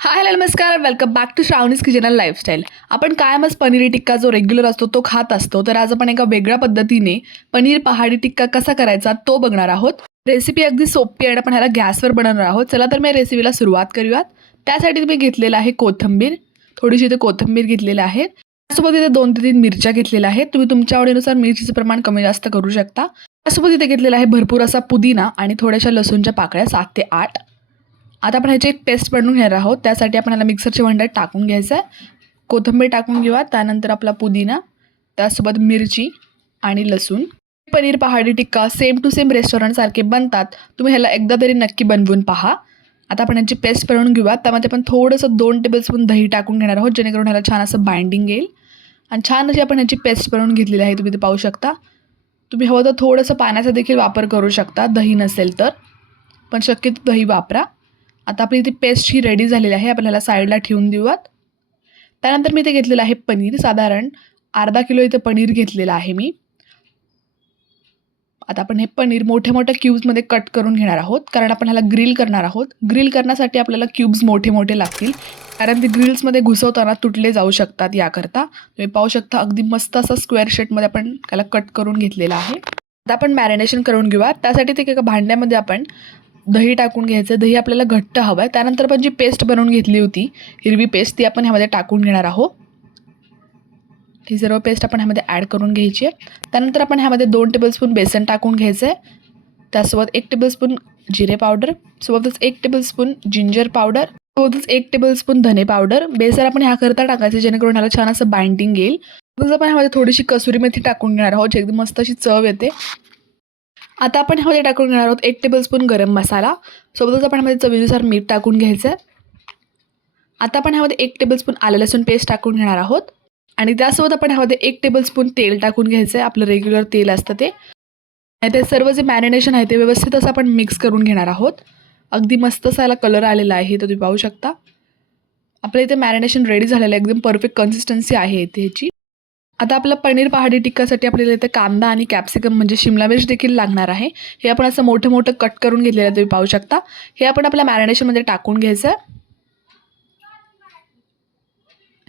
हाय hello नमस्कार. Welcome back to Shravani's किचनल lifestyle आपण कायमच पनीर टिक्का जो रेग्युलर असतो तो खात असतो. तर आज आपण एका वेगळ्या पद्धतीने पनीर पहाडी टिक्का कसा करायचा तो बघणार आहोत. रेसिपी अगदी सोपी आहे आणि आपण ह्याला गॅसवर बनवणार आहोत. चला तर मी रेसिपीला सुरुवात करूयात. त्यासाठी तुम्ही घेतलेलं आहे कोथिंबीर. थोडीशी इथे कोथिंबीर घेतलेलं आहे. त्यासोबत इथे दोन ते तीन मिरच्या घेतलेल्या आहेत. तुम्ही तुमच्या आवडीनुसार मिरचीचं प्रमाण कमी जास्त करू शकता. त्यासोबत इथे घेतलेला आहे भरपूर असा पुदिना आणि थोड्याशा लसूणच्या पाकळ्या सात ते आठ. आता आपण ह्याची एक पेस्ट बनवून घेणार आहोत. त्यासाठी आपण ह्याला मिक्सरच्या भांड्यात टाकून घ्यायचं आहे. कोथिंबीर टाकून घेऊया. त्यानंतर आपला पुदिना त्यासोबत मिरची आणि लसूण. Paneer pahadi tikka same to same रेस्टॉरंटसारखे बनतात. तुम्ही ह्याला एकदा तरी नक्की बनवून पहा. आता आपण ह्याची पेस्ट बनवून घेऊया. त्यामध्ये आपण थोडंसं दोन टेबलस्पून दही टाकून घेणार आहोत जेणेकरून ह्याला छान असं बाइंडिंग येईल. आणि छान अशी आपण ह्याची पेस्ट बनवून घेतलेली आहे. तुम्ही ते पाहू शकता. तुम्ही हवं तर थोडंसं पाण्याचा देखील वापर करू शकता. दही नसेल तर. पण शक्यतो दही वापरा. आता आपली ती पेस्ट ही रेडी झालेली आहे. आपण ह्याला साईडला ठेवून देऊयात. त्यानंतर मी इथे घेतलेलं आहे पनीर. साधारण अर्धा किलो इथे पनीर घेतलेलं आहे मी. आता आपण हे पनीर मोठ्या मोठ्या क्यूब्समध्ये कट करून घेणार आहोत. कारण आपण ह्याला ग्रिल करणार आहोत. ग्रिल करण्यासाठी आपल्याला क्यूब्स मोठे मोठे लागतील. कारण ते ग्रिल्समध्ये घुसवताना तुटले जाऊ शकतात याकरता. तुम्ही पाहू शकता अगदी मस्त असा स्क्वेअर शेटमध्ये आपण त्याला कट करून घेतलेला आहे. आता आपण मॅरिनेशन करून घेऊया त्यासाठी ते एका भांड्यामध्ये आपण दही टाकून घ्यायचं. दही आपल्याला घट्ट हवं आहे त्यानंतर आपण जी पेस्ट बनवून घेतली होती हिरवी पेस्ट ती आपण ह्यामध्ये टाकून घेणार आहोत. ही सर्व पेस्ट आपण ह्यामध्ये ॲड करून घ्यायची आहे. त्यानंतर आपण ह्यामध्ये दोन टेबलस्पून बेसन टाकून घ्यायचं आहे त्यासोबत एक टेबलस्पून जिरे पावडर सोबतच एक टेबलस्पून जिंजर पावडर सोबतच एक टेबलस्पून धने पावडर बेसन आपण ह्याकरता टाकायचं जेणेकरून ह्याला छान असं बाइंडिंग येईल. तसंच आपण ह्यामध्ये थोडीशी कसुरी मेथी टाकून घेणार आहोत जे एकदम मस्त अशी चव येते. आता आपण ह्यामध्ये टाकून घेणार आहोत एक टेबलस्पून गरम मसाला. सोबतच आपण ह्यामध्ये चवीनुसार मीठ टाकून घ्यायचं. आहे आता आपण ह्यामध्ये एक टेबलस्पून आलं लसूण पेस्ट टाकून घेणार आहोत. आणि त्यासोबत आपण ह्यामध्ये एक टेबलस्पून तेल टाकून घ्यायचं आहे आपलं रेग्युलर तेल असतं ते. आणि ते सर्व जे मॅरिनेशन आहे ते व्यवस्थित असं आपण मिक्स करून घेणार आहोत. अगदी मस्त असा याला कलर आलेला आहे तो तुम्ही पाहू शकता. आपल्या इथे मॅरिनेशन रेडी झालेलं आहे. एकदम परफेक्ट कन्सिस्टन्सी आहे इथे ह्याची. आता आपलं पनीर पहाडी टिक्कासाठी आपल्याला इथे कांदा आणि कॅप्सिकम म्हणजे शिमला मिर्च देखील लागणार आहे. हे आपण असं मोठं मोठं कट करून घेतलेलं तुम्ही पाहू शकता. हे आपण आपल्या मॅरिनेशनमध्ये टाकून घ्यायचं. आहे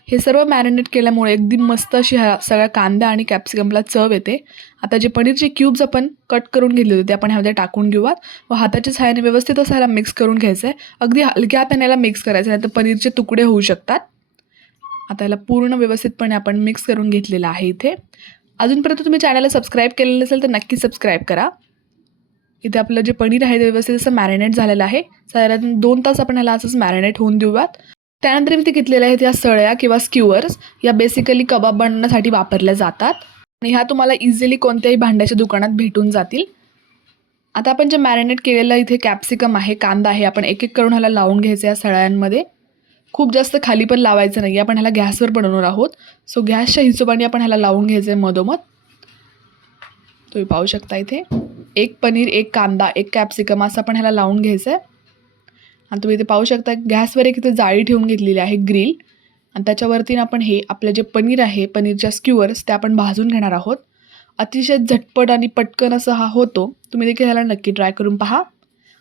हे सर्व मॅरिनेट केल्यामुळे अगदी मस्त अशी ह्या सगळ्या कांदा आणि कॅप्सिकमला चव येते. आता जे पनीरचे क्यूब्स आपण कट करून घेतले होते ते आपण ह्यामध्ये टाकून घेऊयात. व हाताच्या सहाय्याने व्यवस्थित असं ह्याला मिक्स करून घ्यायचं आहे अगदी हलक्या हाताने मिक्स करायचं नाही तर पनीरचे तुकडे होऊ शकतात. आता याला पूर्ण व्यवस्थितपणे आपण मिक्स करून घेतलेलं आहे इथे. अजूनपर्यंत तुम्ही चॅनलला सबस्क्राईब केलेलं नसेल तर नक्की सबस्क्राईब करा. इथे आपलं जे पनीर आहे ते व्यवस्थित असं मॅरिनेट झालेलं आहे. साधारण दोन तास आपण ह्याला असंच मॅरिनेट होऊन देऊयात. त्यानंतर मी ते घेतलेल्या आहेत या सळ्या किंवा स्क्युअर्स या बेसिकली कबाब बनवण्यासाठी वापरल्या जातात. आणि ह्या तुम्हाला इझिली कोणत्याही भांड्याच्या दुकानात भेटून जातील. आता आपण जे मॅरिनेट केलेलं इथे कॅप्सिकम आहे कांदा आहे आपण एक एक करून ह्याला लावून घ्यायचं या सळ्यांमध्ये. खूप जास्त खाली पण लावायचं नाही आपण ह्याला गॅसवर बनवणार आहोत. सो गॅसच्या हिशोबाने आपण ह्याला लावून घ्यायचं आहे मधोमध. तुम्ही पाहू शकता इथे. एक पनीर एक कांदा एक कॅप्सिकम असं आपण ह्याला लावून घ्यायचं आहे आणि तुम्ही इथे पाहू शकता गॅसवर एक इथे जाळी ठेवून घेतलेली आहे ग्रिल. आणि त्याच्यावरती आपण हे आपलं जे पनीर आहे पनीरच्या स्क्युअर्स ते आपण भाजून घेणार आहोत. अतिशय झटपट आणि पटकन असं हा होतो. तुम्ही देखील ह्याला नक्की ट्राय करून पहा.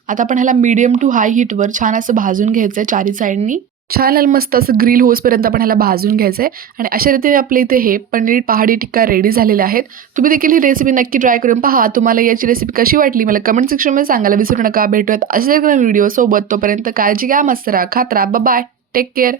आता आपण ह्याला मीडियम टू हाय हीटवर छान असं भाजून घ्यायचं आहे चारी साईडनी छान आणि मस्त असं ग्रिल होसपर्यंत आपण ह्याला भाजून घ्यायचं आहे आणि अशा रीतीने आपल्या इथे हे पनीर पहाडी टिक्का रेडी झालेले आहेत. तुम्ही देखील ही रेसिपी नक्की ट्राय करून पहा. तुम्हाला याची रेसिपी कशी वाटली मला कमेंट सेक्शनमध्ये सांगायला विसरू नका. भेटूयात असेच व्हिडिओ सोबत. तोपर्यंत काळजी घ्या मस्त राहा खात राहा. Bye take care